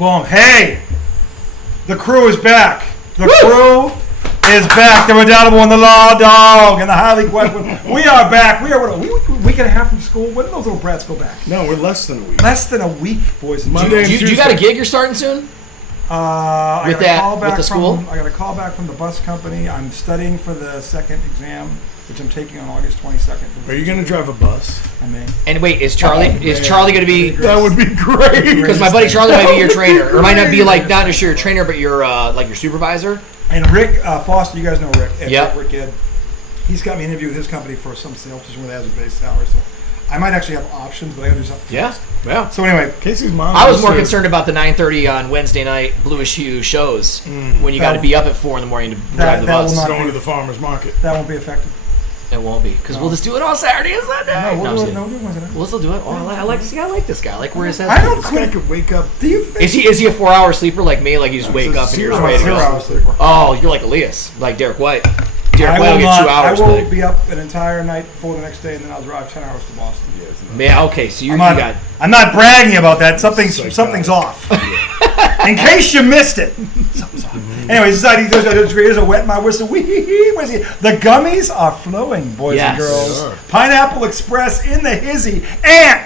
Boom. Hey, the crew is back. The crew is back. The redoubtable and the law dog and the highly questionable. We are back. We are what, a week and a half from school. When did those little brats go back? No, we're less than a week. Less than a week, boys and Monday girls. and Do you got a gig you're starting soon? I got a call back with the school? I got a call back from the bus company. I'm studying for the second exam, which I'm taking on August 22nd. Are you going to drive a bus? I may. And wait, is Charlie going to be? That would be great. Because my buddy Charlie might be your trainer, or might not be like not just your trainer, but your like your supervisor. And Rick Foster, you guys know Rick. Yeah. Rick Ed. He's got me an interview with his company for some sales position where they has a base salary. So I might actually have options, but I got to do something. Yeah. Yeah. So anyway, Casey's mom. I was more concerned about the 9:30 on Wednesday night Bluish Hue shows when you got to be up at 4 in the morning to drive the bus. Going to the farmer's market. That won't be affected. It won't be because we'll just do it on Saturday and Sunday. No, I'm we'll just do it. kidding. We'll still do it. Oh, I like this guy. I like this guy. I like where his head. I don't This guy could wake up. Do you think? Is he a 4-hour sleeper like me? Like you just wake up and you're just ready to go? 0 hour sleeper. Oh, you're like Elias, like Derek White. Derek I White will will get not. 2 hours. I will buddy. be up an entire night before the next day, and then I'll drive 10 hours to Boston. Man, okay, so you I'm got. I'm not bragging about that. Something's off. In case you missed it. Anyways, here's a wet my whistle. The gummies are flowing, boys and Yes. girls. They are. Pineapple Express in the hizzy. And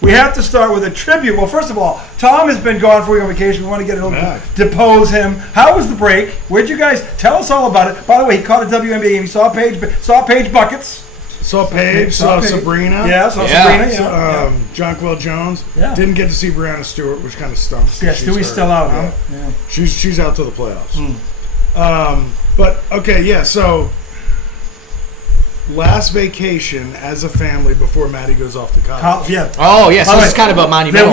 we have to start with a tribute. Well, first of all, Tom has been gone for a week on vacation. We want to get a little depose him. How was the break? Where'd you guys tell us all about it? By the way, he caught a WNBA game. He saw Paige buckets. Saw Paige, saw Paige. Sabrina. Yeah, saw Yeah. Sabrina. So, Yeah. Jonquil Jones. Yeah. Didn't get to see Brianna Stewart, which kind of stunk. Yeah, Stewie's still out, huh? Yeah. She's out to the playoffs. But okay, yeah. So last vacation as a family before Maddie goes off to college. Yeah. Oh, yes, By the this is way, kind of a monumental.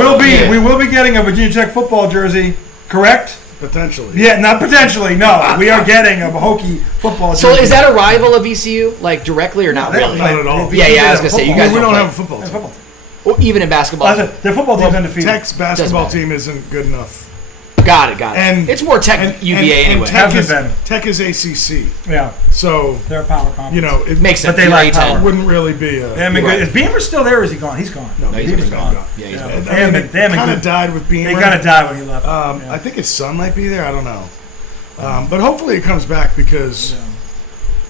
We will be getting a Virginia Tech football jersey, correct? Potentially. Yeah, not potentially. No, we are getting a Hokie football jersey. So is that a rival of ECU, like directly or not They really? don't play- Not at all. they- Yeah, they I was have gonna say, you football. guys we don't play. have a football They team. have football. Or even in basketball. Their football team's undefeated. Tech's basketball matter. team isn't good enough. Got it. And It's more Tech UVA anyway. Tech Hasn't been. Tech is ACC, Yeah, so they're a power conference. you know it Makes sense. But they You're lack A10. power. wouldn't really be a. They haven't been Right. good. Is Beamer still there or is he gone? He's gone. No, he's Beamer's been gone. gone. Yeah, he's Yeah. gone. I mean, They haven't it been kind good. of died with Beamer. They kind of died when he left. I think his son might be there. I don't know, but hopefully it comes back because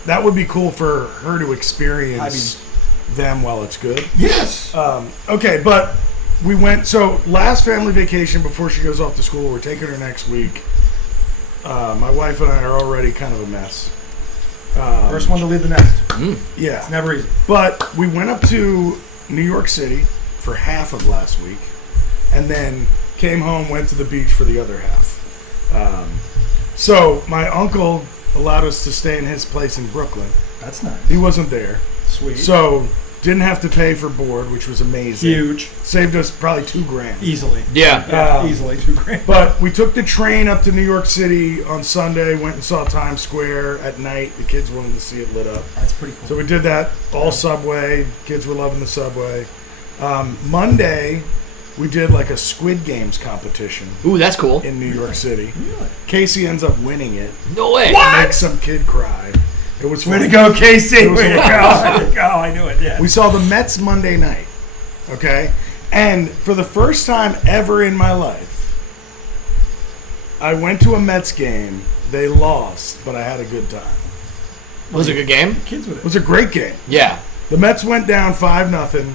that would be cool for her to experience them while it's good. Yes. Okay, but we went. So last family vacation before she goes off to school, we're taking her next week. My wife and I are already kind of a mess. First one to leave the nest. Yeah, It's never easy. but we went up to New York City for half of last week, and then came home, went to the beach for the other half. So my uncle allowed us to stay in his place in Brooklyn. That's nice. He wasn't there, Sweet. so didn't have to pay for board, which was amazing. Huge. Saved us probably $2,000. Easily. Yeah. Easily $2,000. But we took the train up to New York City on Sunday, went and saw Times Square at night. The kids wanted to see it lit up. That's pretty cool. So we did that, all subway. Kids were loving the subway. Monday, we did like a Squid Games competition Ooh, that's cool. in New York City. Casey ends up winning it. No way. Makes some kid cry. It was Way funny. to go, Casey. was Way to a- go. Way to go. I knew it. Yeah. We saw the Mets Monday night, okay? And for the first time ever in my life, I went to a Mets game. They lost, but I had a good time. Was it a good game? Kids with It it. was a great game. Yeah. The Mets went down 5-0,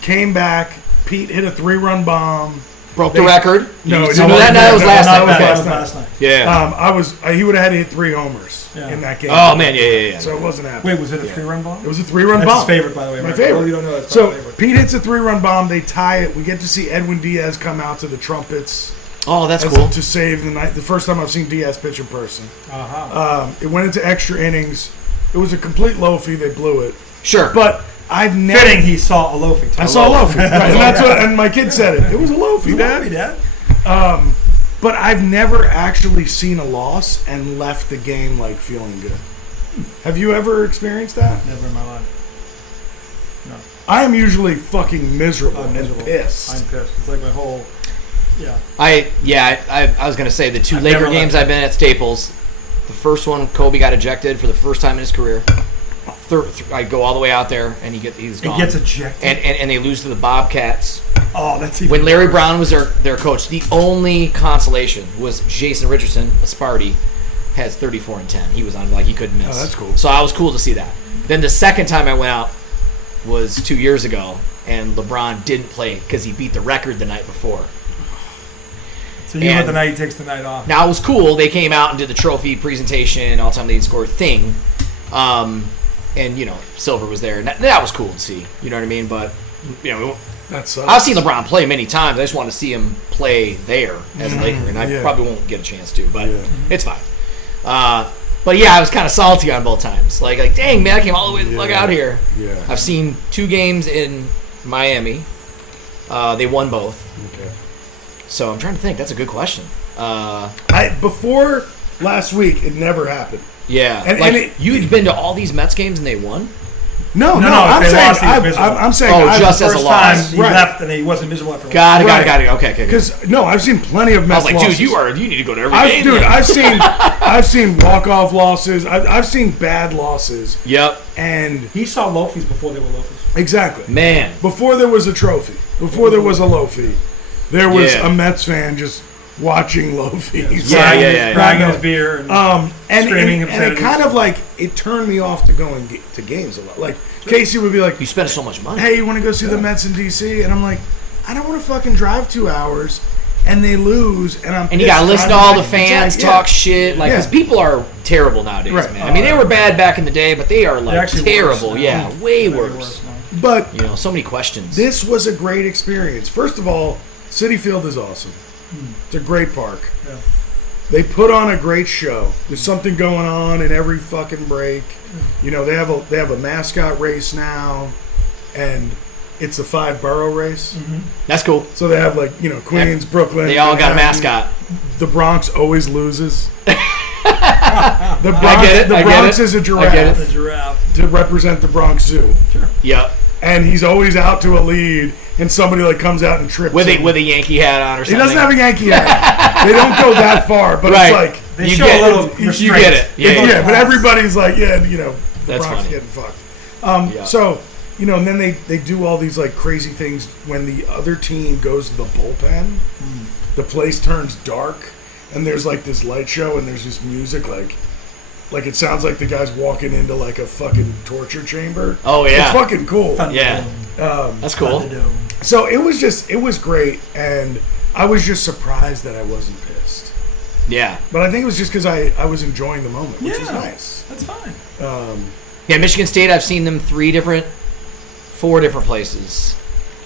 came back. Pete hit a 3-run bomb. Broke the record. No, You it said didn't. that was last That night. was Okay. last night. Yeah. He would have had to hit 3 homers Yeah. in that game. Oh man, yeah. So it wasn't happening. Wait, was it a 3-run ball? It was a 3-run That's bomb. his favorite, by the way. My Right? favorite. Oh, you don't know that's So my favorite. Pete hits a 3-run bomb. They tie it. We get to see Edwin Diaz come out to the trumpets Oh, that's as- cool. to save the night. The first time I've seen Diaz pitch in person. Uh-huh. It went into extra innings. It was a complete loafy. They blew it. Sure. But I've never. Fitting he saw a loafing. I saw a loafy. Right, and that's what. And my kid said it. It was a loafy, Dad. Dad. But I've never actually seen a loss and left the game like feeling good. Have you ever experienced that? Never in my life. No. I am usually fucking miserable I'm and miserable. pissed. I'm pissed. It's like my whole. Yeah. I was gonna say the two Laker never games left. I've been at Staples. The first one, Kobe got ejected for the first time in his career. I go all the way out there, and he's gone. He gets ejected. and they lose to the Bobcats Oh, that's even When Larry worse. Brown was their coach, the only consolation was Jason Richardson, a Sparty, has 34 and 10. He was on, like, he couldn't miss. Oh, that's cool. So I was cool to see that. Then the second time I went out was 2 years ago, and LeBron didn't play because he beat the record the night before. So you went the night he takes the night off. Now, it was cool. They came out and did the trophy presentation, all-time leading scorer thing. And, you know, Silver was there. And that was cool to see. You know what I mean? But, you know, That sucks. I've seen LeBron play many times. I just want to see him play there as a Laker. And I probably won't get a chance to, but it's fine. But, yeah, I was kind of salty on both times. Like, dang, man, I came all the way the fuck out here. Yeah. I've seen 2 games in Miami. They won both. Okay. So I'm trying to think. That's a good question. Before last week, it never happened. Yeah. And you've been to all these Mets games and they won? No. if I'm they saying, lost, he was miserable. I'm saying, Oh, I've- just as a First loss. time he left and he wasn't miserable after. Got it. Right. Okay. because I've seen plenty of I Mets was like, losses. dude, you need to go to every game. Dude, then. I've seen walk-off losses. I've seen bad losses. Yep. And He saw Lofi's before they were Lofi's. exactly. Man. Before there was a trophy, before there was a Lofi, there was Yeah. a Mets fan just watching Lofi's. Yeah. Bragging his beer. And screaming and it obscenities. kind of like it turned me off to going to games a lot. Like Casey would be like, You spend so much money. "Hey, you want to go see the Mets in DC?" And I'm like, "I don't want to fucking drive 2 hours." And they lose, and I'm And you got to pissed listen to driving all the back. fans Yeah. talk shit. Like, Yeah. because people are terrible nowadays, Right. man. I mean, they were bad back in the day, but they are, They're like, actually terrible. worse now. Yeah, way Very worse. now. But You know, so many questions. this was a great experience. First of all, Citi Field is awesome. It's a great park. Yeah. They put on a great show. There's something going on in every fucking break. You know, they have a mascot race now, and it's a 5-borough race. That's cool. So they have, like, you know, Queens, Brooklyn. They all got a Manhattan. mascot. The Bronx always loses. The I Bronx, get it. the I get Bronx it. is a I get giraffe The giraffe. to represent the Bronx Zoo, Yep. and he's always out to a lead, and somebody like comes out and trips With him. a Yankee hat on or He something. doesn't have a Yankee hat. They don't go that far, but Right. it's like They You show get a little it. You restraint. get it. Yeah, yeah, but everybody's like, yeah, you know, the That's Bronx funny. getting fucked. Yeah. So, you know, and then they do all these like crazy things when the other team goes to the bullpen. The place turns dark, and there's like this light show, and there's this music like it sounds like the guy's walking into like a fucking torture chamber. Oh, yeah. It's fucking cool. Yeah. That's cool. Thunderdome. So it was great, and I was just surprised that I wasn't pissed. Yeah. But I think it was just because I was enjoying the moment, which was Yeah. nice. That's fine. Yeah, Michigan State, I've seen them 4 different places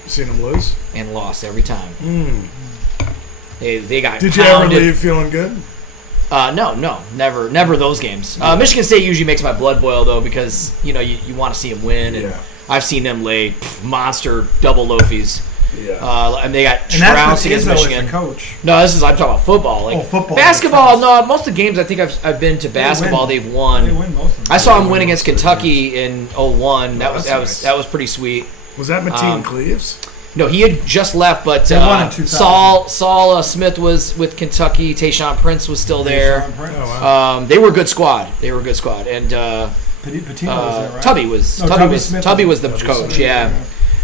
Seen them lose. and lost every time. They got Did you ever pounded. leave feeling good? No, never those games. Michigan State usually makes my blood boil though because you know you want to see them win, and Yeah. I've seen them lay monster double loafies. Yeah. And they got And that's trounced what against Izzo is Michigan. the coach. No, I'm talking about football. Like, Football. Basketball, no. Most of the games I think I've been to basketball, win. they've won. They win most of them. I saw him win against Kentucky in 01. that's nice. That was pretty sweet. Was that Mateen Cleaves? No, he had just left, but They won in 2000. Saul Smith was with Kentucky. Tayshaun Prince was still there. Sean Prince. Oh, wow. They were a good squad. And Patino was there, right? Tubby was No, Tubby Smith was the coach. Yeah.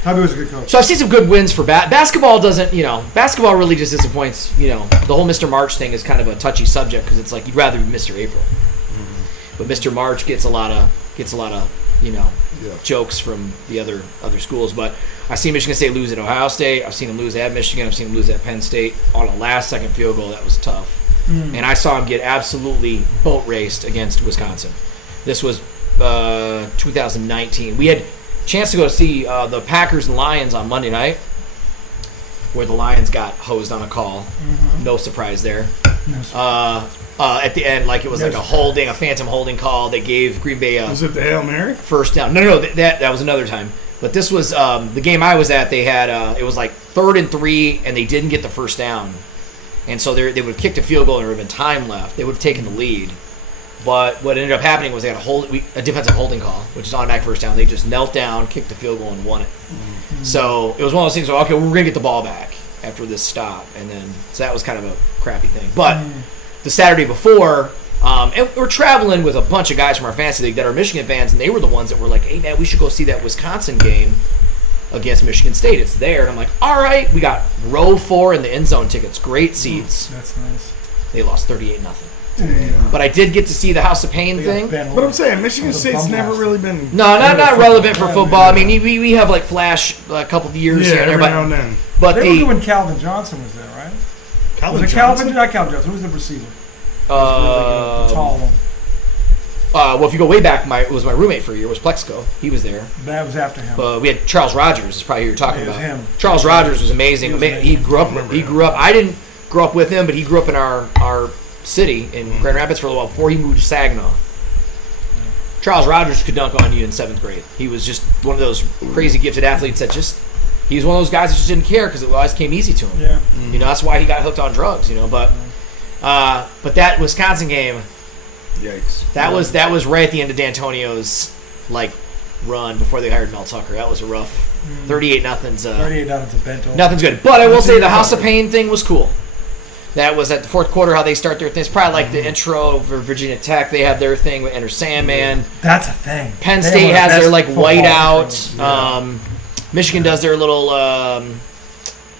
Tubby was a good coach. So I've seen some good wins for basketball. Basketball really just disappoints. You know, the whole Mr. March thing is kind of a touchy subject because it's like you'd rather be Mr. April, but Mr. March gets a lot of jokes from the other schools. But I've seen Michigan State lose at Ohio State. I've seen them lose at Michigan. I've seen them lose at Penn State on a last-second field goal. That was tough. And I saw him get absolutely boat raced against Wisconsin. This was 2019. We had a chance to go see the Packers and Lions on Monday night, where the Lions got hosed on a call. No surprise there. At the end, like it was like a phantom holding call. They gave Green Bay a Was it the Hail Mary? first down. No, that was another time. But this was the game I was at. They had it was like 3rd and 3, and they didn't get the first down, and so they would have kicked a field goal and there would have been time left. They would have taken the lead, but what ended up happening was they had a defensive holding call, which is automatic first down. They just knelt down, kicked the field goal, and won it. So it was one of those things where, okay, we're gonna get the ball back after this stop, and then so that was kind of a crappy thing. But the Saturday before. And we're traveling with a bunch of guys from our fantasy league that are Michigan fans, and they were the ones that were like, hey, man, we should go see that Wisconsin game. against Michigan State. It's there, and I'm like, all right, we got row 4 in the end zone tickets. Great seats. That's nice. They lost 38-0. But I did get to see the House of Pain thing. But I'm saying Michigan State's never really been. No, not relevant for football. I mean, we have like flash a couple of years here and there, every but now and then. but They were doing Calvin Johnson was there, right? Calvin Was it Johnson? Calvin? Not Calvin Johnson. Who was the receiver? The the tall one. well, if you go way back, it was my roommate for a year was Plexico. He was there. That was after him. We had Charles Rogers. Is probably who you're talking Yeah, it was about. him. Charles Rogers was amazing. He was amazing. He grew up. remember He him. grew up. I didn't grow up with him, but he grew up in our city in Grand Rapids for a while before he moved to Saginaw. Charles Rogers could dunk on you in 7th grade. He was just one of those crazy gifted athletes that he was one of those guys that just didn't care because it always came easy to him. Yeah. You know, that's why he got hooked on drugs. You know, but that Wisconsin game, Yikes. that was right at the end of D'Antonio's run before they hired Mel Tucker. That was a rough 38-0's. 38 down to Bento. Nothing's good. But I will say the House of Pain thing was cool. That was at the 4th quarter how they start their thing. It's probably like the intro for Virginia Tech. They have their thing with Enter Sandman. That's a thing. Penn They State were the has their best football whiteout. team. Michigan does their little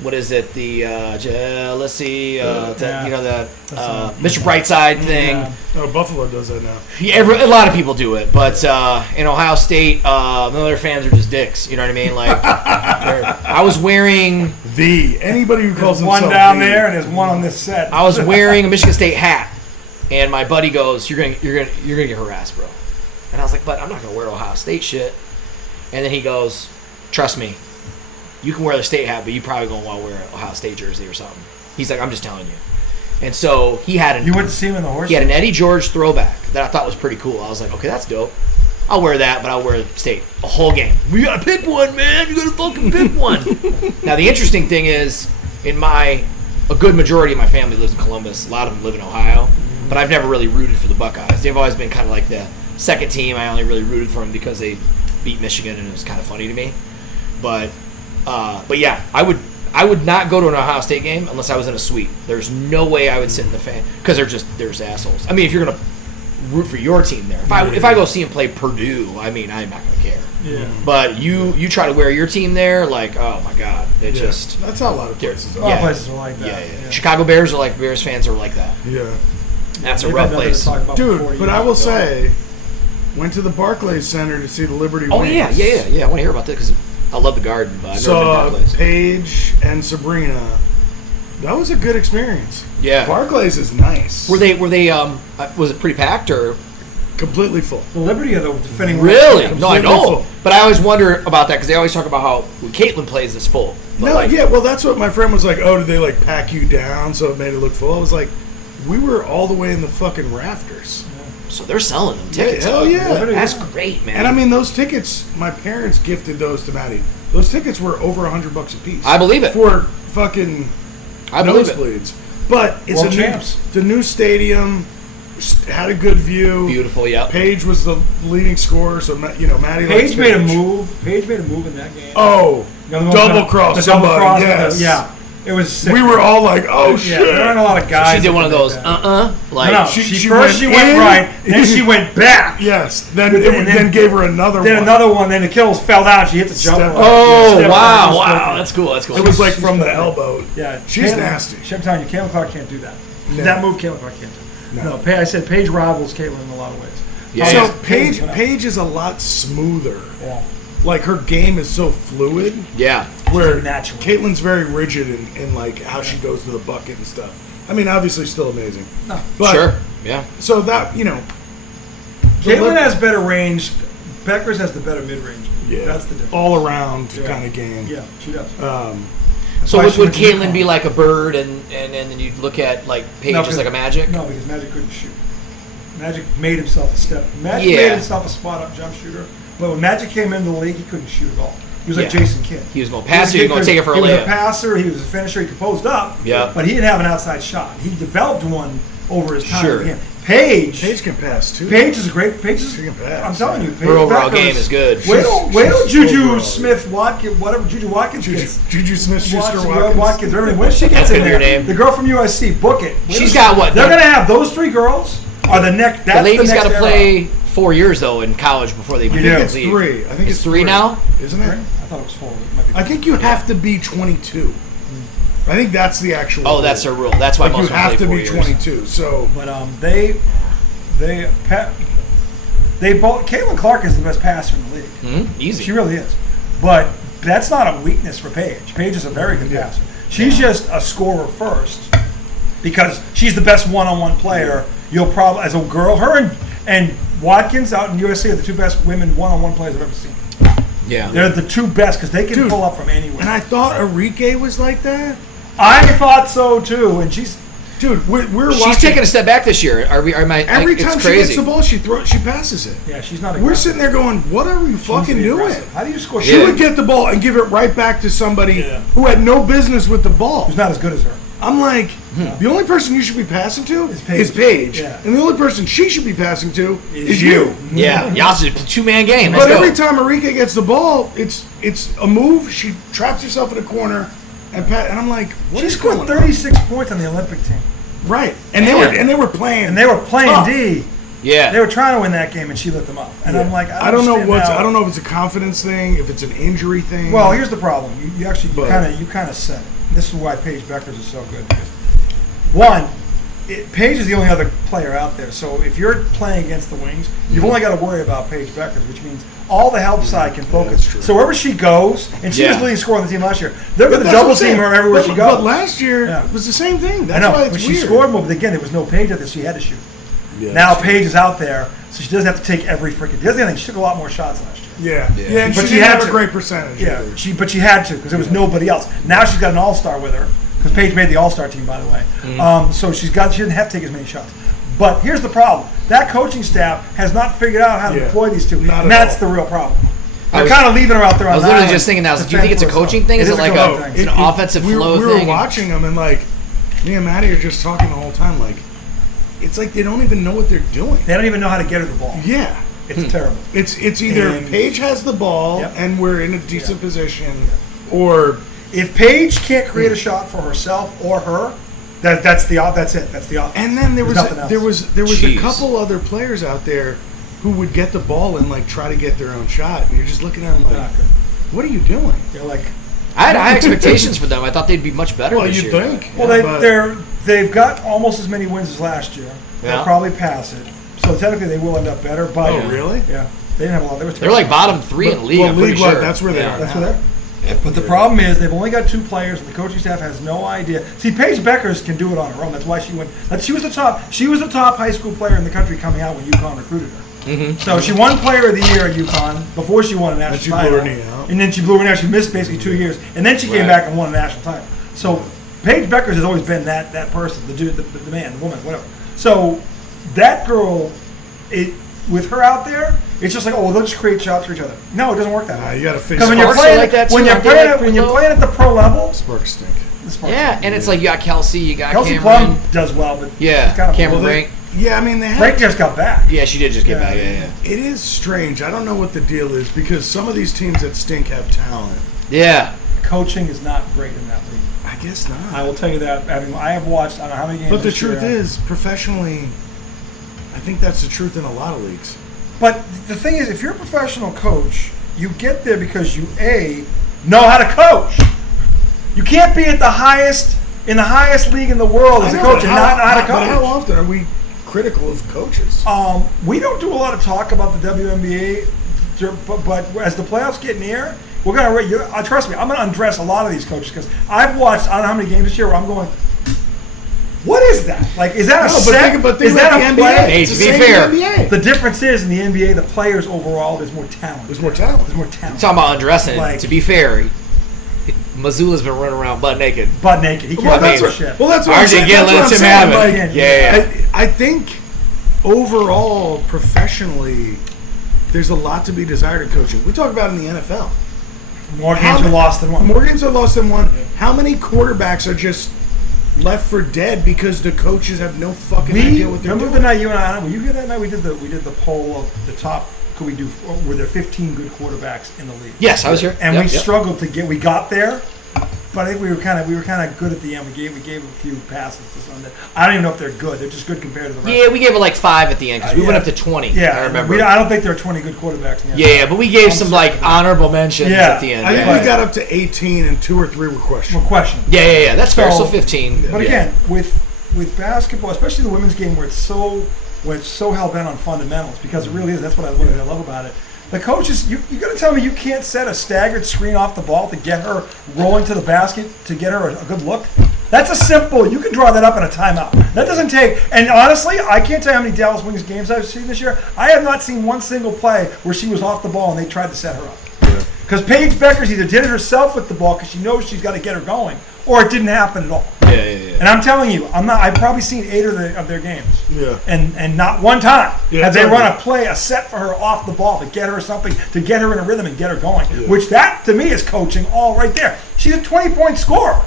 what is it? The jealousy. Mr. Brightside thing. Yeah. No, Buffalo does that now. Yeah, a lot of people do it, but in Ohio State, none of their fans are just dicks. You know what I mean? Like, I was wearing Anybody who calls There's one himself down the. there and there's one on this set. I was wearing a Michigan State hat, and my buddy goes, "You're gonna get harassed, bro." And I was like, "But I'm not gonna wear Ohio State shit." And then he goes, "Trust me, you can wear the state hat, but you probably gonna want to wear an Ohio State jersey or something." He's like, "I'm just telling you." And so he had You went to see him in the horse? he had an Eddie George throwback that I thought was pretty cool. I was like, "Okay, that's dope. I'll wear that, but I'll wear state a whole game. We gotta pick one, man. You gotta fucking pick one." Now the interesting thing is, a good majority of my family lives in Columbus. A lot of them live in Ohio, but I've never really rooted for the Buckeyes. They've always been kind of like the second team. I only really rooted for them because they beat Michigan, and it was kind of funny to me. But yeah, I would not go to an Ohio State game unless I was in a suite. There's no way I would sit in the fan because they're just assholes. I mean, if you're gonna root for your team there, if I go see them play Purdue, I mean, I'm not gonna care. Yeah. But you try to wear your team there, like, oh my god, it just That's how a lot of places A are. lot Yeah. of places are like that. yeah. Chicago Bears are like Bears fans are like that. Yeah. That's a They've rough had nothing to place. talk about before Dude, you but I got will to go. say, went to the Barclays Center to see the Liberty Oh Wings. yeah. I want to hear about that because I love the Garden, but I've never been to Saw that place. Paige and Sabrina. That was a good experience. Yeah. Barclays is nice. Were they was it pretty packed or completely full? The Liberty of the defending really? champs. No, I completely know. full. But I always wonder about that because they always talk about how when Caitlin plays it's full. But No, like, yeah, well, that's what my friend was like. Oh, did they like pack you down so it made it look full? I was like, we were all the way in the fucking rafters. so they're selling them tickets. Hell yeah. Liberty, That's yeah. great, man. And I mean, those tickets, my parents gifted those to Maddie. Those tickets were over $100 a piece. I believe it. For fucking I believe it. nosebleeds. But it's World a champs. new, the new stadium. Had a good view. Beautiful, yeah. Paige was the leading scorer, so Maddie. likes Paige made a move. Paige made a move in that game. Oh, The other one double was cross the somebody. double cross, Yes. yeah. It was sick. We were all like, "Oh yeah, shit!" there aren't a lot of guys. She did that one of can those make that. like No, She she went went in. right, then she went back. Yes. Then And then then- gave her another Then one. another one, then the kills fell down. She hit the jump. Step- right. Oh Step wow, right, wow, step that's cool. That's cool. It was like She's from the perfect. elbow. Yeah, She's Caitlin- nasty. I'm telling you, Caitlin Clark can't do that. No. That move, Caitlin Clark can't do. No, I said Paige rivals Caitlin in a lot of ways. Yeah. So Yeah. Paige is a lot smoother. Yeah. Like her game is so fluid. yeah. Where natural. Caitlin's very rigid in like how she goes to the bucket and stuff. I mean, obviously still amazing. No. But, Sure. Yeah. So that Caitlin has better range. Beckers has the better mid range. yeah, That's the difference. all around Yeah. kind of game. Yeah, she does. So why would she went to Caitlin UConn. be like a bird, and then you'd look at like Paige No, as because- like a Magic? No, because Magic couldn't shoot. Magic made himself a step. Magic Yeah. made himself a spot up jump shooter. But when Magic came into the league, he couldn't shoot at all. He was like Yeah. Jason Kidd. He was going to pass it, he was going to take it for a He was a layup. passer, he was a finisher, he could post up. Yeah. But he didn't have an outside shot. He developed one over his time. Sure. with him. Paige can pass too. Paige is a great. Paige is. She can pass, I'm telling you, yeah. Paige Her overall Beckers- game is good. Wait till She's Juju overall, Smith Watkins, whatever Juju Watkins gets. Juju Smith-Schuster Watkins, Watkins. everything. When she That's gets in gonna be there, her name. the girl from USC, book it. She's got what? They're gonna have those three girls are the neck. The That's lady's got got to play 4 years though in college before they I think it's leave. 3. I think it's 3 now. Isn't it? I thought it was 4. It might be I think you have to be 22. I think that's the actual. Oh, that's their rule. That's why Like most you of them have play to 4 be years. 22. So, But they both. Caitlin Clark is the best passer in the league. Easy. She really is. But that's not a weakness for Paige. Paige is a very good passer. She's just a scorer first because she's the best one-on-one player. You'll probably, as a girl, her and Watkins out in USC are the 2 best women one-on-one players I've ever seen. Yeah. They're the 2 best because they can Dude, pull up from anywhere. and I thought Enrique was like that. I thought so too, and she's. Dude, we're She's watching. taking a step back this year. Every Every time it's she crazy. gets the ball, she passes it. Yeah, she's not. We're sitting there going, "What are you fucking doing?" How do you score? She would get the ball and give it right back to somebody who had no business with the ball. Who's not as good as her. I'm like, the only person you should be passing to Is is Paige, Yeah. and the only person she should be passing to is you. Yeah, y'all's a 2-man game. But Let's go. every time Enrique gets the ball, it's a move. She traps herself in a corner and I'm like, what She is scored going on? 36 points on the Olympic team, Right, and they were playing, and they were playing tough. D. Yeah. They were trying to win that game, and she lit them up. And I'm like, I don't know understand I how- don't know if it's a confidence thing, if it's an injury thing. Well, here's the problem. You But- kind of said it. This is why Paige Beckers is so good. Because one, Paige is the only other player out there. So if you're playing against the wings, you've only got to worry about Paige Beckers, which means all the help side can focus. that's true. So wherever she goes, and she was the leading scorer on the team last year, they're going to That's double what I'm team saying. her everywhere she goes. But last year Yeah. it was the same thing. I That's know, why it's but she weird. scored more. But again, there was no Paige out there, so she had to shoot. Yeah, Now that's Paige is out there, so she doesn't have to take every freaking. The other thing, she took a lot more shots last year. Yeah, and But she she didn't had have a to. great percentage. Yeah, either. she had to because there was nobody else. Now she's got an all-star with her because Paige made the all-star team, by the way. So she didn't have to take as many shots. But here's the problem: that coaching staff has not figured out how to deploy these two, Not and at that's all. the real problem. They're was- kind of leaving her out there on I was the literally island just thinking that. to Do you think it's a fend for coaching herself. thing? Is it a like coaching a- thing. it's an offensive we flow were thing? watching them, and like me and Maddie are just talking the whole time. Like it's like they don't even know what they're doing. They don't even know how to get her the ball. Yeah, It's terrible. it's either And- Paige has the ball Yep. and we're in a decent position, or If Paige can't create a shot for herself or her, that's it. That's the offense. and then there There's was nothing else. there was a Jeez. couple other players out there who would get the ball and like try to get their own shot. And you're just looking at them They're like, not good. what are you doing? They're like, I had high expectations for them. I thought they'd be much better Well, this you year. think? well, they've got almost as many wins as last year. Yeah. They'll probably pass it. So technically, they will end up better. But Oh, really? Yeah, they didn't have a lot. They were They're like bottom 3 in the league. well, I'm pretty league-wide, sure. that's where they are. That's what they're. But the problem is they've only got 2 players, and the coaching staff has no idea. See, Paige Beckers can do it on her own. That's why she went. She was the top. She was the top high school player in the country coming out when UConn recruited her. Mm-hmm. So she won Player of the Year at UConn before she won a national she title. blew her knee out. And then she blew her knee out. She missed basically 2 years, and then she came Right. back and won a national title. So Paige Beckers has always been that person, the dude, the man, the woman, whatever. So that girl, with her out there, it's just like, oh, well, they'll just create shots for each other. No, it doesn't work that Nah, way. you got to face Because when you're Sparks are playing, like that when too, you're aren't they, playing, like, when you're pretty playing at the pro level, Sparks stink. the Sparks- Yeah, and it's like you got Kelsey, you got Kelsey Cameron. Plum does well, but Yeah, it's kind of Cameron well, Brink. Yeah, I mean they have. Brink just got back. Yeah, she did just get Yeah. back. Yeah. It is strange. I don't know what the deal is because some of these teams that stink have talent. Yeah. Coaching is not great in that league. I guess not. I will tell you that. I have watched. I don't know how many games. But the this truth year. is, professionally, I think that's the truth in a lot of leagues. But the thing is, if you're a professional coach, you get there because you know how to coach. You can't be at the highest league in the world as a I know, coach and not know how to coach. But how often are we critical of coaches? We don't do a lot of talk about the WNBA, but as the playoffs get near, we're gonna. Trust me, I'm gonna undress a lot of these coaches because I've watched. I don't know how many games this year where I'm going. What is that? Like, is that a set? But is that the a NBA. play? Hey, It's to the be same fair, NBA. The difference is in the NBA, the players overall, there's more talent. There's more talent. There's more talent. Talking about undressing. Like- To be fair, Missoula's been running around butt naked. Butt naked. He can't Well, that's do what. shit. Well, that's what I'm RJ saying. Gill That's what lets I'm him saying. have it. Like, Yeah. I think overall, professionally, there's a lot to be desired in coaching. We talk about it in the NFL. More games are lost than one. More games are lost than one. How many quarterbacks are just left for dead because the coaches have no fucking idea what they're remember doing? the night you and I? Were you here that night? We did the poll of the top. Could we do? Were there 15 good quarterbacks in the league? Yes, I was here. And Yep, we yep. struggled to get. We got there. But I think we were kind of good at the end. We gave a few passes to some that I don't even know if they're good. They're just good compared to the rest. Yeah, we gave it like 5 at the end because we went up to 20. Yeah, I remember. I don't think there are 20 good quarterbacks in the Yeah, but we gave some like honorable mentions at the end. I think we got up to 18 and 2 or 3 were questionable. Yeah. That's fair. So 15. But again, with basketball, especially the women's game, where it's so hell bent on fundamentals, because it really is. That's what I love about it. The coaches, you got to tell me you can't set a staggered screen off the ball to get her rolling to the basket to get her a good look. That's a simple. You can draw that up in a timeout. That doesn't take. And honestly, I can't tell you how many Dallas Wings games I've seen this year. I have not seen one single play where she was off the ball and they tried to set her up. Because Paige Beckers either did it herself with the ball because she knows she's got to get her going, or it didn't happen at all. Yeah. And I'm telling you, I've probably seen 8 of their games. Yeah. And not one time have they run a set for her off the ball to get her something, to get her in a rhythm and get her going. Yeah. Which that to me is coaching all right there. She's a 20-point scorer.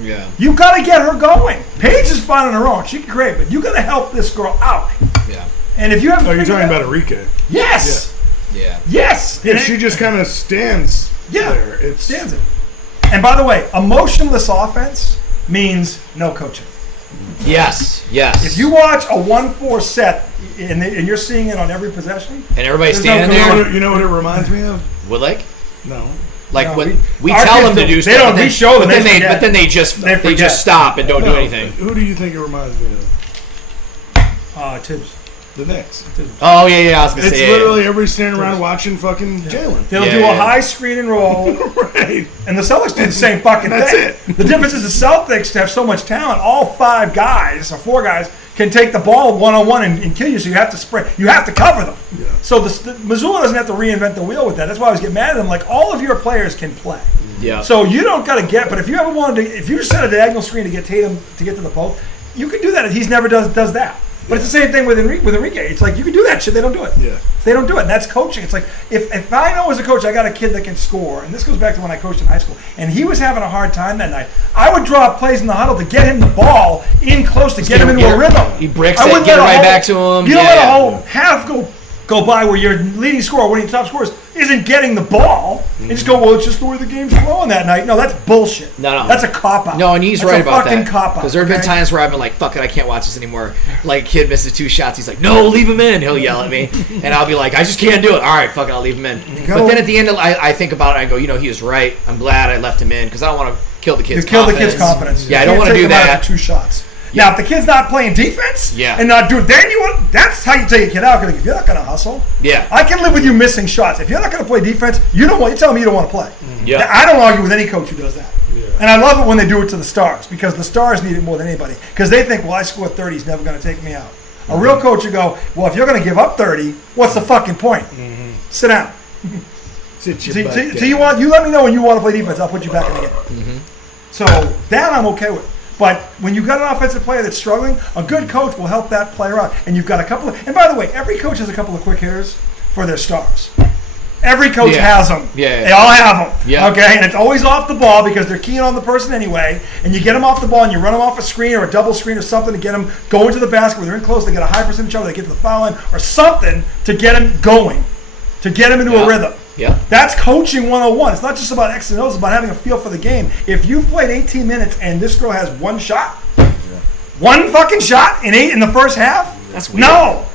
Yeah. You got to get her going. Paige is fine on her own. She can create, but you got to help this girl out. Yeah. And if you have, you're talking about Enrique. Yes. Yeah. Yes. Yeah, she just kind of stands there. It stands it. And by the way, emotionless offense means no coaching. Yes. If you watch a 1-4 set and you're seeing it on every possession, and everybody's standing there, you know what it reminds me of? Woodlake? No. Like when we tell them to do stuff, they don't. We show them, but then they just stop and don't do anything. Who do you think it reminds me of? Tibbs. The Knicks. Oh yeah. I was gonna say it's literally everybody standing around watching fucking Jalen. They'll do a high screen and roll, right? And the Celtics do the same fucking thing. That's it. The difference is the Celtics have so much talent. All 5 guys or 4 guys can take the ball one-on-one and kill you. So you have to spray. You have to cover them. Yeah. So Missoula doesn't have to reinvent the wheel with that. That's why I always get mad at them. Like all of your players can play. Yeah. So you don't got to get. But if you ever wanted to, if you just set a diagonal screen to get Tatum to get to the post, you can do that. He's never does that. But it's the same thing with Enrique. It's like you can do that shit. They don't do it. Yeah. They don't do it. And that's coaching. It's like if I know as a coach I got a kid that can score, and this goes back to when I coached in high school, and he was having a hard time that night, I would draw up plays in the huddle to get him the ball in close to get him into a rhythm. He bricks it, get it right back to him. You don't let a whole half go by where your leading scorer, one of your top scorers, isn't getting the ball, and just go, well, it's just the way the game's flowing that night. No, that's bullshit. No. That's a cop-out. No, and he's right about that. That's a fucking cop-out. Because there have been times where I've been like, fuck it, I can't watch this anymore. Like, a kid misses 2 shots. He's like, no, leave him in. He'll yell at me. And I'll be like, I just can't do it. All right, fuck it, I'll leave him in. But then at the end, I think about it, and I go, he was right. I'm glad I left him in, because I don't want to kill the kid's confidence. Kill the kid's confidence. Yeah, I don't want to do that. 2 shots. Yeah. Now, if the kid's not playing defense and not doing, that's how you take a kid out. Because if you're not going to hustle, I can live with you missing shots. If you're not going to play defense, you're telling me you don't want to play. Yeah. I don't argue with any coach who does that. Yeah. And I love it when they do it to the stars, because the stars need it more than anybody. Because they think, well, I scored 30, he's never going to take me out. A real coach would go, well, if you're going to give up 30, what's the fucking point? Sit down. So you let me know when you want to play defense. I'll put you back in the game. So that I'm okay with. But when you've got an offensive player that's struggling, a good coach will help that player out. And you've got a couple of, and by the way, every coach has a couple of quick hitters for their stars. Every coach has them. Yeah. They all have them. Yeah. Okay? And it's always off the ball because they're keying on the person anyway. And you get them off the ball and you run them off a screen or a double screen or something to get them going to the basket where they're in close. They get a high percentage shot. They get to the foul line or something to get them going, to get them into a rhythm. Yeah. That's coaching 101. It's not just about X and O's. It's about having a feel for the game. If you've played 18 minutes and this girl has 1 shot, 1 fucking shot in the first half, that's weird.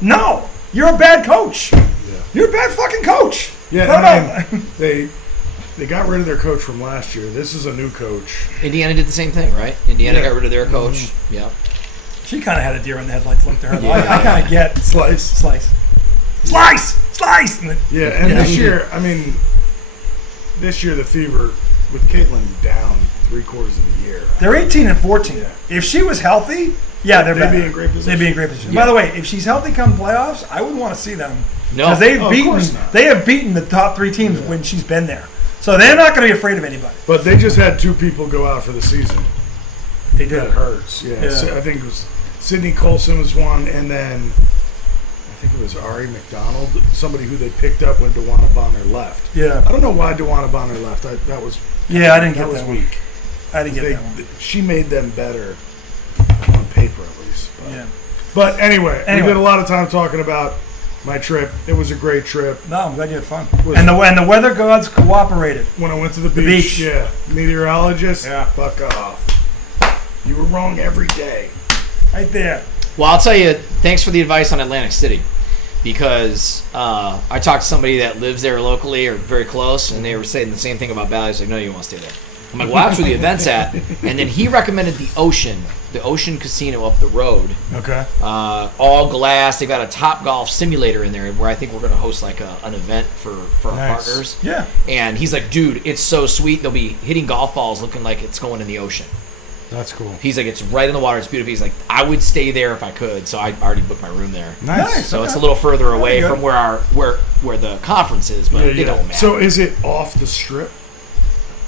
No. You're a bad coach. Yeah. You're a bad fucking coach. Yeah, they got rid of their coach from last year. This is a new coach. Indiana did the same thing, right? Indiana got rid of their coach. Yeah. She kind of had a deer in the headlights look to her. I kind of get Slice. Yeah, and this year, this year the Fever with Caitlin down 3/4 of the year. They're 18 and 14. Yeah. If she was healthy, they'd be in great position. They'd be in great position. Yeah. By the way, if she's healthy come playoffs, I wouldn't want to see them. No, because they have beaten the top 3 teams when she's been there. So they're not going to be afraid of anybody. But they just had 2 people go out for the season. They did. That hurts. Yeah. So I think it was Sydney Colson was one, and then I think it was Ari McDonald, somebody who they picked up when DeWanna Bonner left. Yeah. I don't know why DeWanna Bonner left. That was I didn't get that. That was weak. I didn't get that one. She made them better on paper, at least. But, yeah. But anyway, we did a lot of time talking about my trip. It was a great trip. No, I'm glad you had fun. And the weather gods cooperated. When I went to the beach, yeah, meteorologist, fuck off. You were wrong every day. Right there. Well, I'll tell you, thanks for the advice on Atlantic City, because I talked to somebody that lives there locally or very close, and they were saying the same thing about Bali. He's like, no, you want to stay there. I'm like, well, that's where the event's at. And then he recommended the Ocean Casino up the road. Okay. All glass. They've got a Top Golf simulator in there where I think we're going to host like an event for our partners. Yeah. And he's like, dude, it's so sweet. They'll be hitting golf balls looking like it's going in the ocean. That's cool. He's like, it's right in the water. It's beautiful. He's like, I would stay there if I could. So I already booked my room there. Nice. So it's a little further away from where the conference is, but it don't matter. So is it off the strip?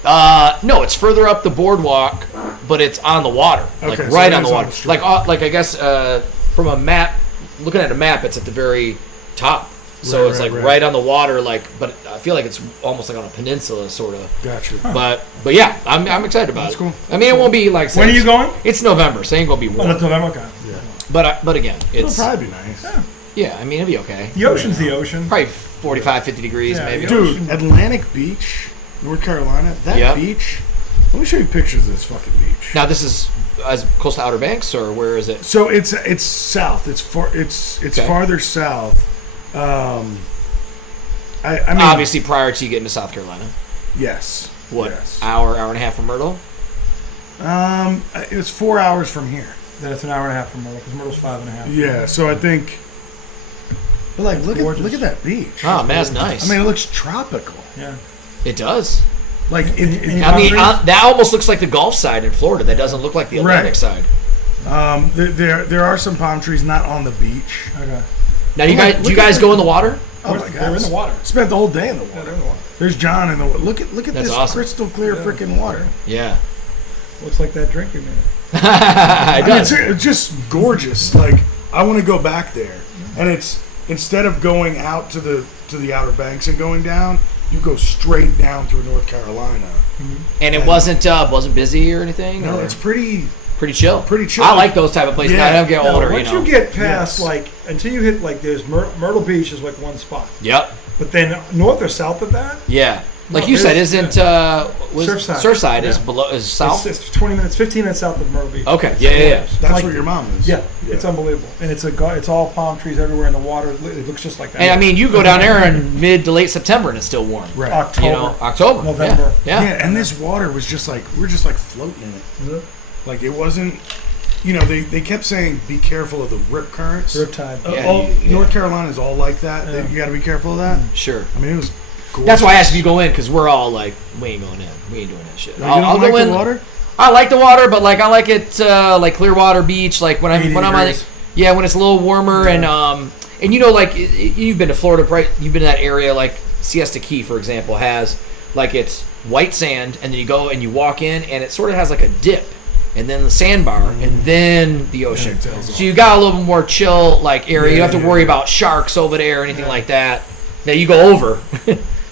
No, it's further up the boardwalk, but it's on the water, like Okay, right so on the water. Like I guess from a map, looking at a map, it's at the very top. So it's right on the water, but I feel like it's almost like on a peninsula, sort of. Gotcha. But yeah, I'm excited about it. Cool. I mean, it won't be like. When are you going? It's November, so it ain't gonna be warm. Oh, that's November. Okay. Yeah. But again, It'll it's probably be nice. yeah. I mean, it'll be okay. The ocean's the ocean. Probably 45, 50 degrees, maybe. Dude, Atlantic Beach, North Carolina. That beach. Let me show you pictures of this fucking beach. Now, this is as close to Outer Banks, or where is it? So it's south. It's farther south. I mean, Obviously, prior to you getting to South Carolina. Yes. What? Yes. Hour and a half from Myrtle? It's 4 hours from here. Then it's an hour and a half from Myrtle, because Myrtle's 5.5. Yeah. So I think. But look at that beach. Oh, man, that's nice. I mean, it looks tropical. Yeah. It does. Like that almost looks like the Gulf side in Florida. That doesn't look like the Atlantic side. There are some palm trees not on the beach. Okay. Now, do you guys go in the water? Oh my God! They're in the water. Spent the whole day in the Yeah, water. they're in the water. There's John in the water. Look at That's this awesome. crystal clear freaking water. Yeah. Looks like that drink we made. It does. It's just gorgeous. Like, I want to go back there, and it's instead of going out to the Outer Banks and going down, you go straight down through North Carolina. And it wasn't busy or anything? No, or? it's pretty chill. Pretty chill. I like those type of places. Yeah. I don't get older, Once you get past, until you hit, there's Myrtle Beach is one spot. Yep. But then north or south of that? Yeah. Like No, you said, there's- isn't Surfside is below is south? It's 15 minutes south of Myrtle Beach. Okay. Yeah. That's where your mom is. Yeah, it's unbelievable. And it's all palm trees everywhere in the water. It looks just like that. And I mean, you go down there in mid to late September and it's still warm. Right. October. October. November. Yeah. And this water was just like we're just floating in it. Mm-hmm. Like it wasn't. They kept saying be careful of the rip currents. Riptide. North Carolina is all like that. Yeah. You got to be careful of that. Sure. I mean, it was gorgeous. That's why I asked if you go in, because we're all like, we ain't going in. We ain't doing that shit. I'll go in. The water? I like the water, but I like it like Clearwater Beach. Like when I'm on it, when it's a little warmer and you've been to Florida, right? You've been in that area. Like Siesta Key, for example, has it's white sand, and then you go and you walk in, and it sort of has like a dip. And then the sandbar, and then the ocean. So you got a little more chill area. You don't have to worry about sharks over there or anything like that. Now you go over,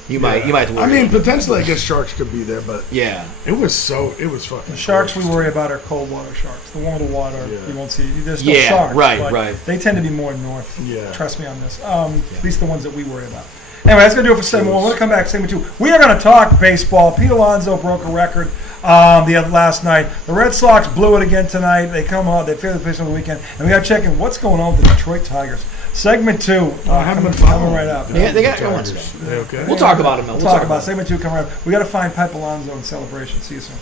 you might have to worry. I mean, potentially, I guess sharks could be there, but yeah, it was fucking. The sharks we gorgeous. worry about are cold water sharks. The warmer the water, you won't see. There's still Yeah, sharks, right, but right. They tend to be more north. Yeah. Trust me on this. At least the ones that we worry about. Anyway, that's going to do it for segment 1. We're going to come back segment 2. We are going to talk baseball. Pete Alonso broke a record last night. The Red Sox blew it again tonight. They come out. They failed the pitch on the weekend. And we got to check in what's going on with the Detroit Tigers. Segment 2. I haven't been coming following right up. Yeah, they got going Tigers. today. Okay. We'll talk about them. We'll talk about it. Segment 2 coming right up. We got to find Pipe Alonso in celebration. See you soon.